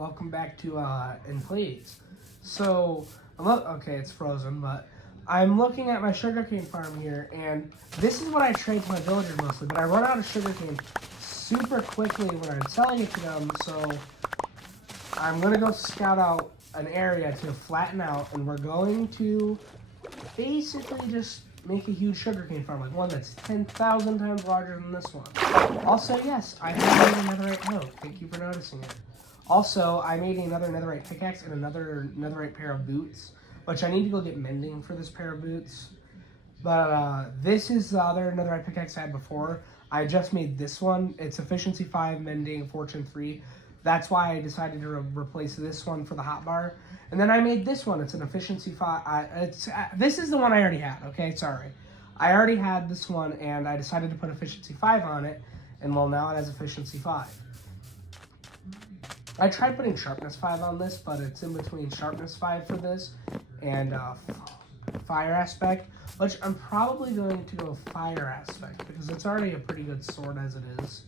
welcome back to In Plates. So, okay, it's frozen, but I'm looking at my sugarcane farm here, and this is what I trade to my villagers mostly, but I run out of sugarcane super quickly when I'm selling it to them, so I'm going to go scout out an area to flatten out, and we're going to basically just make a huge sugarcane farm, like one that's 10,000 times larger than this one. Also, yes, I have made a netherite node. Thank you for noticing it. Also, I made another netherite pickaxe and another netherite pair of boots, which I need to go get mending for this pair of boots. But this is the other netherite pickaxe I had before. I just made this one. It's efficiency 5, mending, fortune 3. That's why I decided to replace this one for the hotbar. And then I made this one. It's an efficiency 5. This is the one I already had, okay? Sorry. I already had this one, and I decided to put efficiency 5 on it. And well, now it has efficiency 5. I tried putting sharpness 5 on this, but it's in between sharpness 5 for this and fire aspect, which I'm probably going to go fire aspect because it's already a pretty good sword as it is.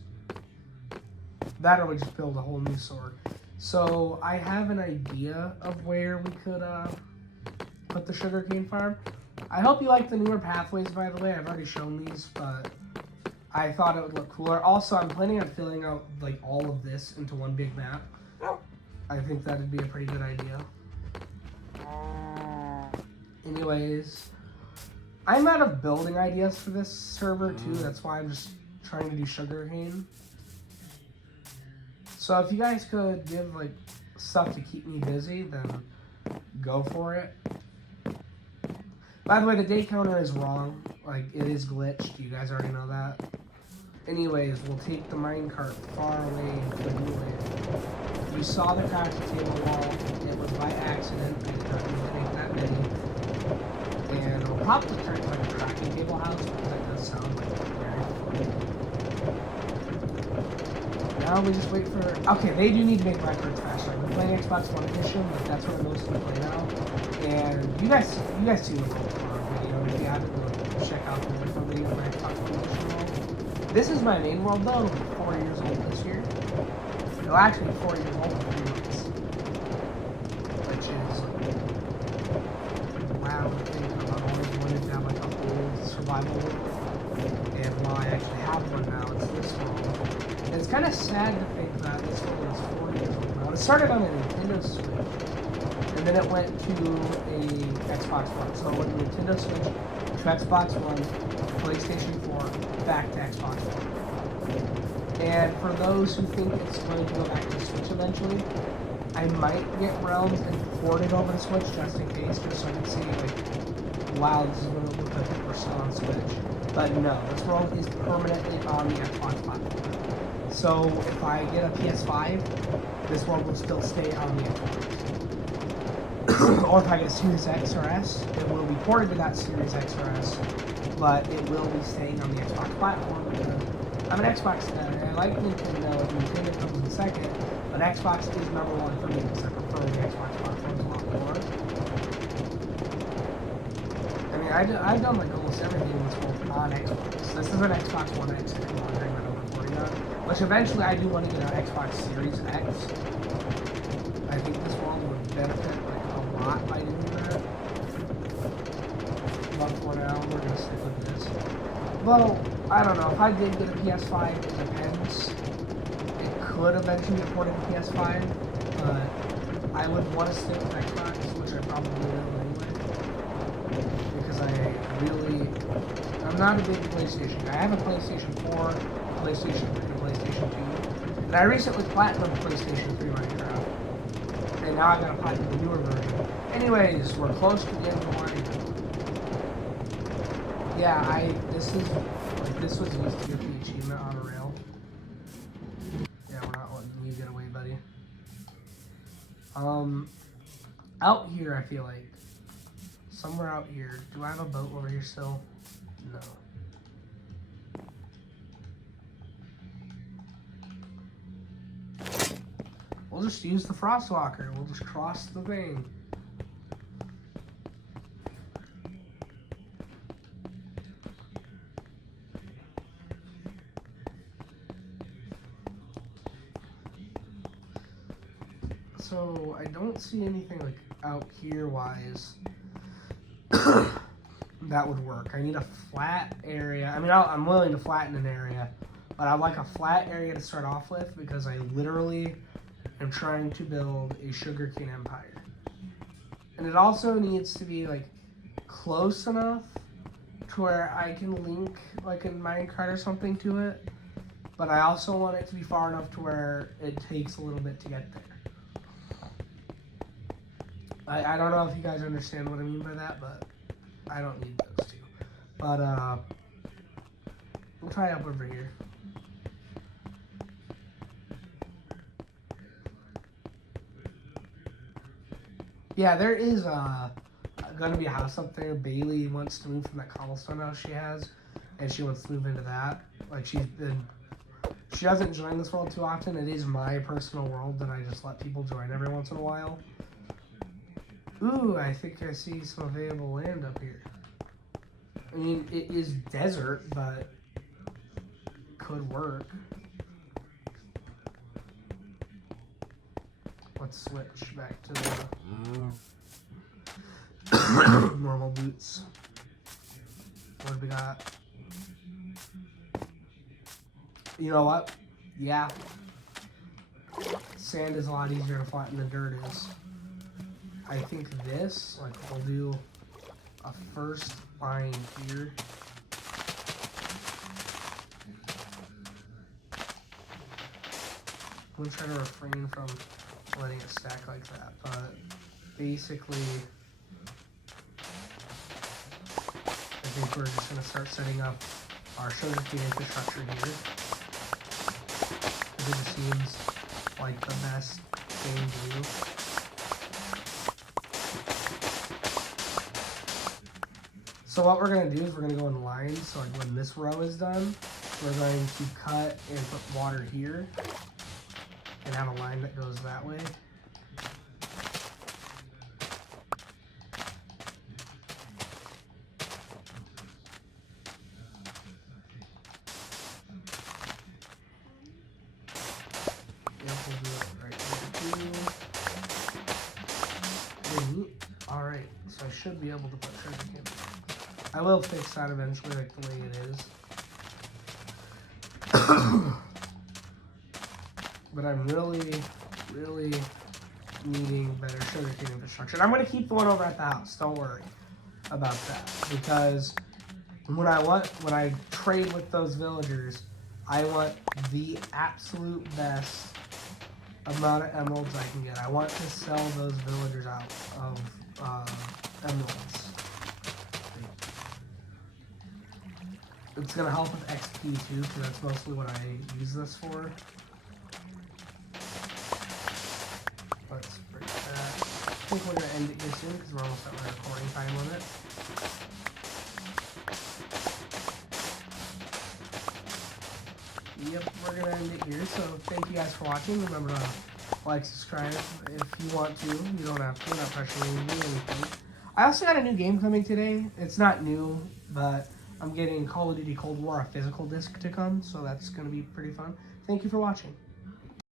That or we just build a whole new sword. So I have an idea of where we could put the sugarcane farm. I hope you like the newer pathways, by the way. I've already shown these, but I thought it would look cooler. Also, I'm planning on filling out like all of this into one big map. I think that'd be a pretty good idea. Anyways, I'm out of building ideas for this server too. That's why I'm just trying to do sugarcane. So if you guys could give like stuff to keep me busy, then go for it. By the way, the day counter is wrong. Like, it is glitched. You guys already know that. Anyways, we'll take the minecart far away into the new land. You saw the crafting table wall. It was by accident. I did not need to make that many. And we'll probably turn it like a crafting table house because that does sound like very fun. Now we just wait for... Okay, they do need to make minecarts faster. I've been playing Xbox One Edition, but that's what I mostly play now. And you guys see the world farm video. If you haven't, really check out the world farm video on my Xbox One Edition world. This is my main world though. It'll be 4 years old this year. It'll actually be 4 years old in 3 months. Which is wow to think of. I've always wanted to have like a whole survival world. And while I actually have one now, it's this world. And it's kind of sad to think that this world is 4 years old now. It started on a Nintendo Switch. And then it went to a Xbox One. So it went to Nintendo Switch, to Xbox One, PlayStation 4, back to Xbox One. And for those who think it's going to go back to Switch eventually, I might get Realms and port it over to Switch just in case, just so I can see, like, wow, this is going to look like we're still on Switch. But no, this world is permanently on the Xbox platform. So if I get a PS5, this world will still stay on the Xbox. Or if I get a Series X or S, it will be ported to that Series X or S, but it will be staying on the Xbox platform because I'm an Xbox guy, and I like Nintendo. Nintendo comes in second, but Xbox is number one for me because I prefer the Xbox platforms a lot more. I mean, I've done like almost everything in this world on Xbox. This is an Xbox One X if you're wondering what I'm recording on, which eventually I do want to get an Xbox Series X. I think this world would benefit like a lot by doing that. But for now, we're going to stick with this. Well, I don't know. If I did get a PS5, it depends. It could eventually get ported to PS5, but I would want to stick with Xbox, which I probably will anyway. Because I'm not a big PlayStation guy. I have a PlayStation 4, PlayStation 3, and PlayStation 2. And I recently platinumed PlayStation 3 Minecraft. And now I gotta platinum the newer version. Anyways, we're close to the end of the line. Yeah, this was used to get the achievement on a rail. Yeah, we're not letting you get away, buddy. Out here, I feel like. Somewhere out here. Do I have a boat over here still? No. We'll just use the Frostwalker. We'll just cross the thing. So I don't see anything like out here wise that would work. I need a flat area. I mean, I'm willing to flatten an area, but I'd like a flat area to start off with because I literally am trying to build a sugarcane empire. And it also needs to be like close enough to where I can link like a minecart or something to it, but I also want it to be far enough to where it takes a little bit to get there. I don't know if you guys understand what I mean by that, but I don't need those two. But we'll try up over here. Yeah, there is gonna be a house up there. Bailey wants to move from that cobblestone house she has, and she wants to move into that. Like she doesn't join this world too often. It is my personal world that I just let people join every once in a while. Ooh, I think I see some available land up here. I mean, it is desert, but could work. Let's switch back to the normal boots. What do we got? You know what? Yeah. Sand is a lot easier to flatten than dirt is. I think this, like, we'll do a first line here. I'm gonna try to refrain from letting it stack like that, but basically, I think we're just gonna start setting up our sugarcane infrastructure here. It just seems like the best thing to do. So what we're going to do is we're going to go in lines. So like when this row is done, we're going to cut and put water here and have a line that goes that way. Yep, we'll do it right here too. Alright, so I should be able to put sugarcane. I will fix that eventually, like the way it is. But I'm really needing better sugarcane infrastructure. And I'm going to keep the one over at the house. Don't worry about that. Because when I trade with those villagers, I want the absolute best amount of emeralds I can get. I want to sell those villagers out of emeralds. It's going to help with XP too, because that's mostly what I use this for. Let's break that. I think we're going to end it here soon, because we're almost at my recording time limit. Yep, we're going to end it here, so thank you guys for watching. Remember to like, subscribe if you want to. You don't have to, you're not pressuring me or anything. I also got a new game coming today. It's not new, but I'm getting Call of Duty Cold War, a physical disc to come, so that's going to be pretty fun. Thank you for watching.